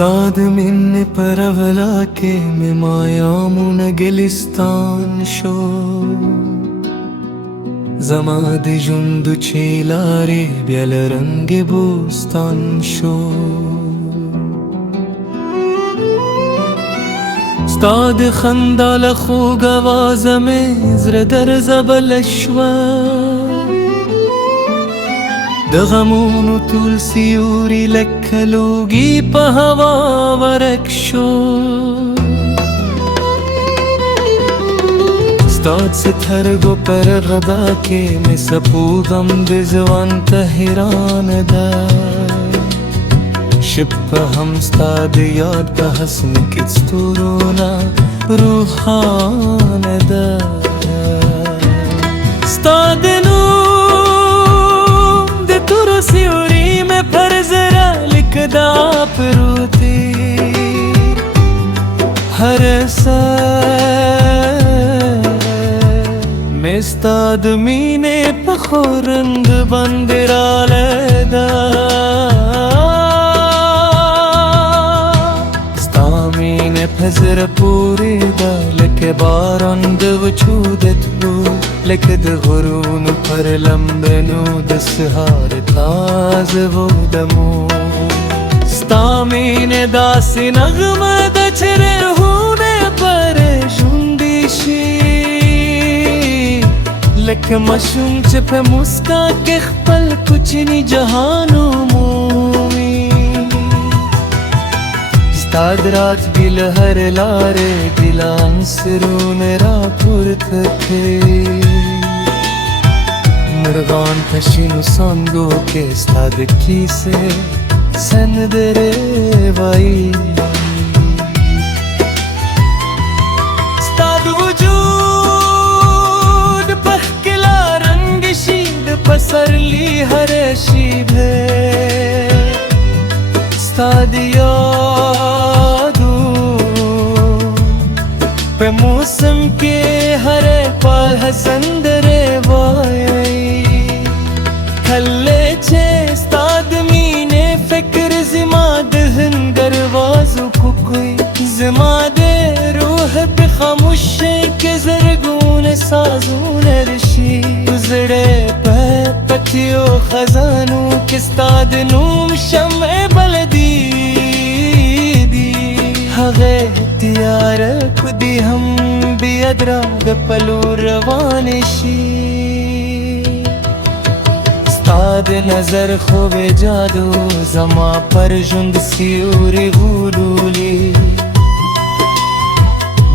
Stad minne paravala ke me mayamun gelistan sho Zamad jundu çelare byal range bostan sho Stad khandal khug awaz me zr dar zabal shwa دغمون و طول سیوری لکلوگی پا هوا ورک شد استاد سترگو پر غدا که می سپودم بزوان تهران دا شب هم استاد یاد به حسن کتستورونا روحان دا استاد سیوری میں پر ذرا لکھدا پروتی ہر سر میں استاد مینے پخورند بندرا لیدا استامین پزر پوری دا لکھ بارند وچودت لو لکد غرون پر لمبنو دسهار تاز و دمو ستامین داسی نغم دچره ہونے پر شندیشی لک مشوم چپ مسکا کے خپل کچنی جہانو مومی استاد رات بیل ہر لارے دلان سرون را پورت تھے مرغان پشینو سانگو کے استاد کی سے سند روائی استاد وجود پہکلا رنگ شید پسر لی ہر شیب ہے استاد یادو پہ موسم کے ہر پال حسند روائی کھلے چھے استاد مینے فکر زماد ہنگر وازو کوئی زماد روح پہ خاموش کے زرگون سازون رشی گزرے پہ پتیو خزانو کے استاد نوم شمع بلدی دی ہغے تیار کدی ہم بیادراغ پلو روانشی استاد نظر خوب جادو زما پر جند سیوری غلولی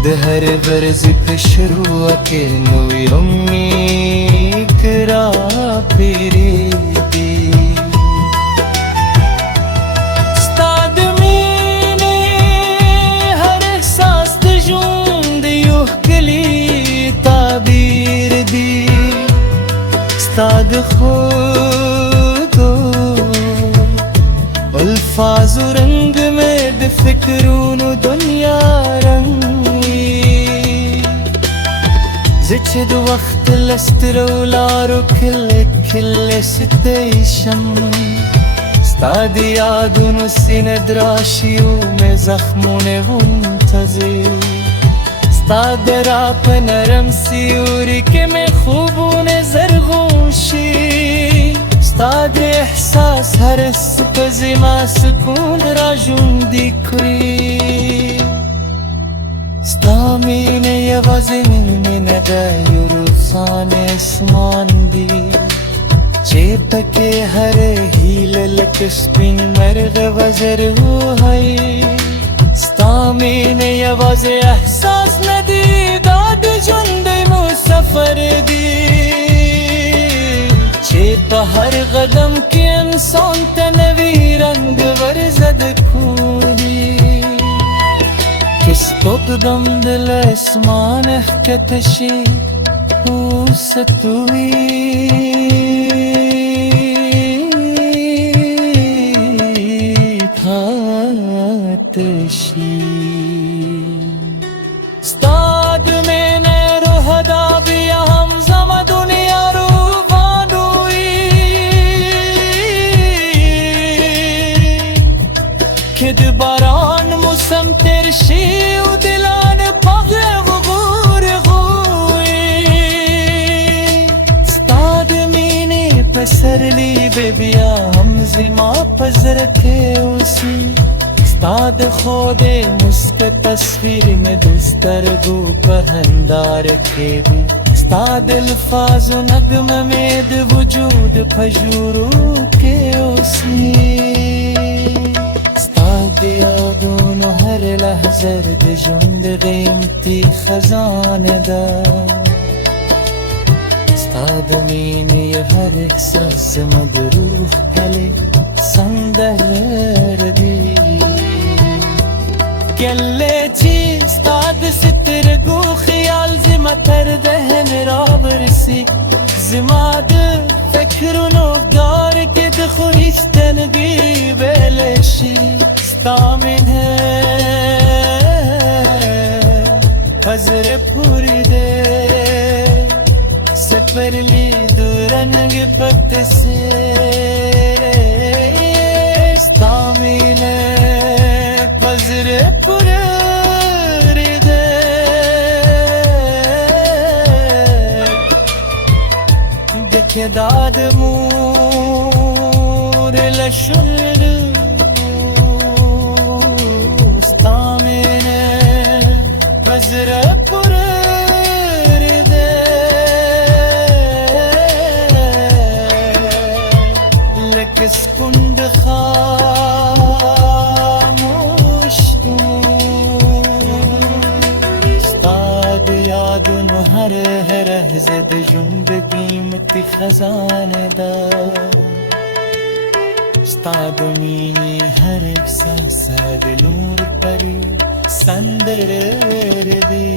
دہر ورزی پہ شروع کے نوی امی کرا پیری دی استاد مینے ہر احساس جند یوہ کلی تعبیر دی استاد خود الفاظ و رنگ میں فکرون و دنیا رنگی زچ دو وقت لستر ولارو کل کل ستیشم استاد یادون سیند راشیو میں زخمون منتظر استاد راپ نرم سیوری کے میں خوبون زرغونشی استاد احساس ہر سپزی ما سکون راجون دی کری استامین یوازن من دایر روزان اسمان دی چیپ کے ہر ہیل لکسپن مرغ وزر ہو ہے استامین یواز احساس ندی داد جند مسافر دی چیپ ہر قدم کے انسان تنوی رنگ ورزد کولی کس کو قدم دل اسمان احکتشی ستوی استاد میں نے روح دا بیا ہم زم دنیا رو وانوی کد بارا بیا هم زما پزر ته اوسی ستا د خود مسک تصویر میں دسترگو پہندار کے بھی ستا د الفاظ و نغم میں د وجود پجورو کے اوسی ستا د یادونو ہر لحظه د ژوند قیمتي خزانه ده ستا د مینې هر احساس زما د روح هلې سندر دی کله چې ستا د سترګو خیال زما تر ذهن راورسي زما د فکرونو غار کې د خویشتنګي ویلی شي ستا مینه پزر پوری دی سفر لیدو رنگ پت سے ستا مینه پزر پوری دی دکه داد مور لشلدو ستا مینه پزر پوری دی لکه سکون د خاموش تو ستا د یادونو هر لحظه د ژوند قیمتي خزانه ده ستا د مینې هر احساس د نور پرې سندره دی